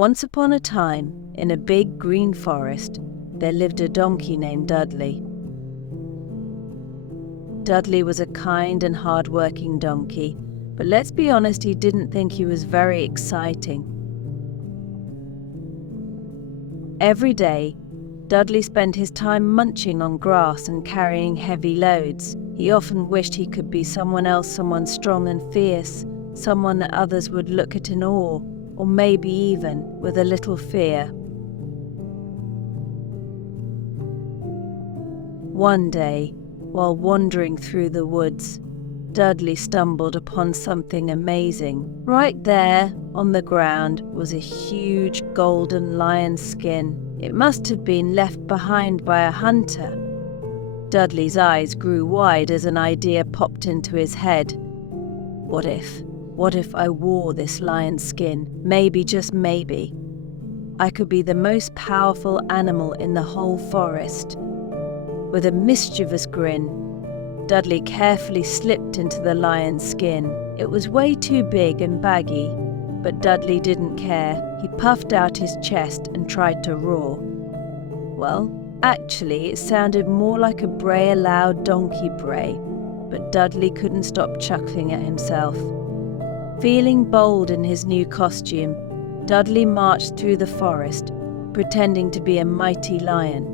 Once upon a time, in a big green forest, there lived a donkey named Dudley. Dudley was a kind and hard-working donkey, but let's be honest, he didn't think he was very exciting. Every day, Dudley spent his time munching on grass and carrying heavy loads. He often wished he could be someone else, someone strong and fierce, someone that others would look at in awe, or maybe even with a little fear. One day, while wandering through the woods, Dudley stumbled upon something amazing. Right there, on the ground, was a huge golden lion's skin. It must have been left behind by a hunter. Dudley's eyes grew wide as an idea popped into his head. What if I wore this lion's skin? Maybe, just maybe, I could be the most powerful animal in the whole forest. With a mischievous grin, Dudley carefully slipped into the lion's skin. It was way too big and baggy, but Dudley didn't care. He puffed out his chest and tried to roar. Well, actually, it sounded more like a bray, a loud donkey bray, but Dudley couldn't stop chuckling at himself. Feeling bold in his new costume, Dudley marched through the forest, pretending to be a mighty lion.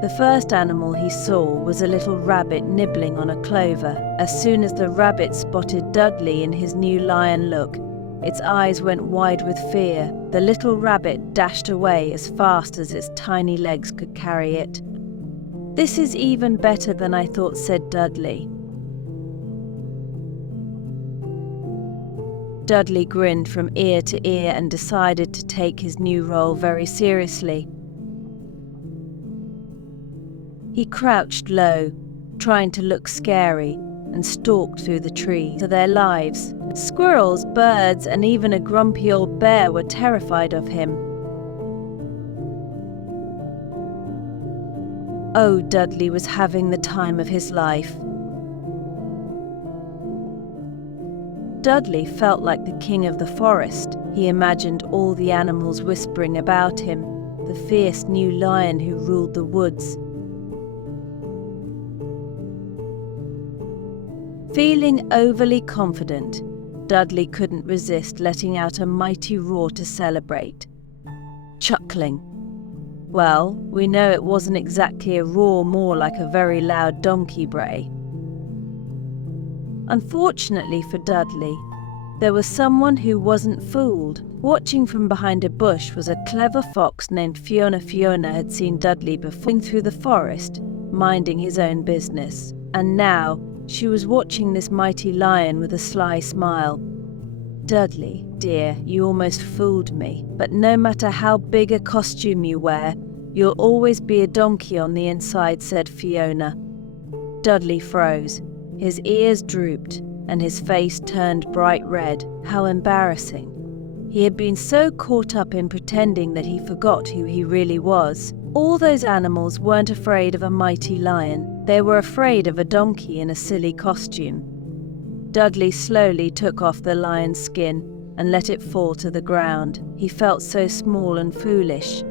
The first animal he saw was a little rabbit nibbling on a clover. As soon as the rabbit spotted Dudley in his new lion look, its eyes went wide with fear. The little rabbit dashed away as fast as its tiny legs could carry it. "This is even better than I thought," said Dudley. Dudley grinned from ear to ear and decided to take his new role very seriously. He crouched low, trying to look scary, and stalked through the trees for their lives. Squirrels, birds, and even a grumpy old bear were terrified of him. Oh, Dudley was having the time of his life. Dudley felt like the king of the forest. He imagined all the animals whispering about him, the fierce new lion who ruled the woods. Feeling overly confident, Dudley couldn't resist letting out a mighty roar to celebrate. Chuckling. Well, we know it wasn't exactly a roar, more like a very loud donkey bray. Unfortunately for Dudley, there was someone who wasn't fooled. Watching from behind a bush was a clever fox named Fiona. Fiona had seen Dudley before through the forest, minding his own business, and now she was watching this mighty lion with a sly smile. "Dudley, dear, you almost fooled me, but no matter how big a costume you wear, you'll always be a donkey on the inside," said Fiona. Dudley froze. His ears drooped, and his face turned bright red. How embarrassing. He had been so caught up in pretending that he forgot who he really was. All those animals weren't afraid of a mighty lion. They were afraid of a donkey in a silly costume. Dudley slowly took off the lion's skin and let it fall to the ground. He felt so small and foolish.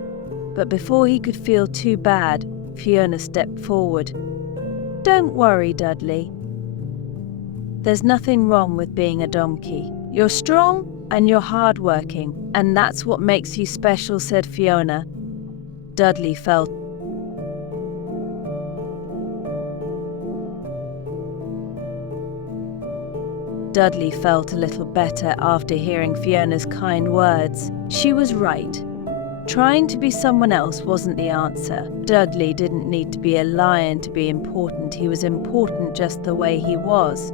But before he could feel too bad, Fiona stepped forward. "Don't worry, Dudley. There's nothing wrong with being a donkey. You're strong and you're hardworking, and that's what makes you special," said Fiona. Dudley felt a little better after hearing Fiona's kind words. She was right. Trying to be someone else wasn't the answer. Dudley didn't need to be a lion to be important. He was important just the way he was.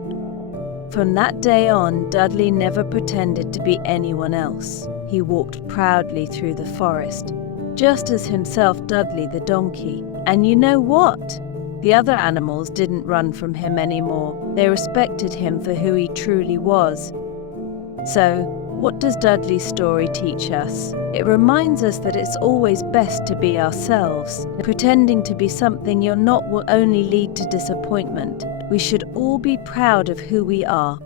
From that day on, Dudley never pretended to be anyone else. He walked proudly through the forest, just as himself, Dudley the donkey. And you know what? The other animals didn't run from him anymore. They respected him for who he truly was. So, what does Dudley's story teach us? It reminds us that it's always best to be ourselves. Pretending to be something you're not will only lead to disappointment. We should all be proud of who we are.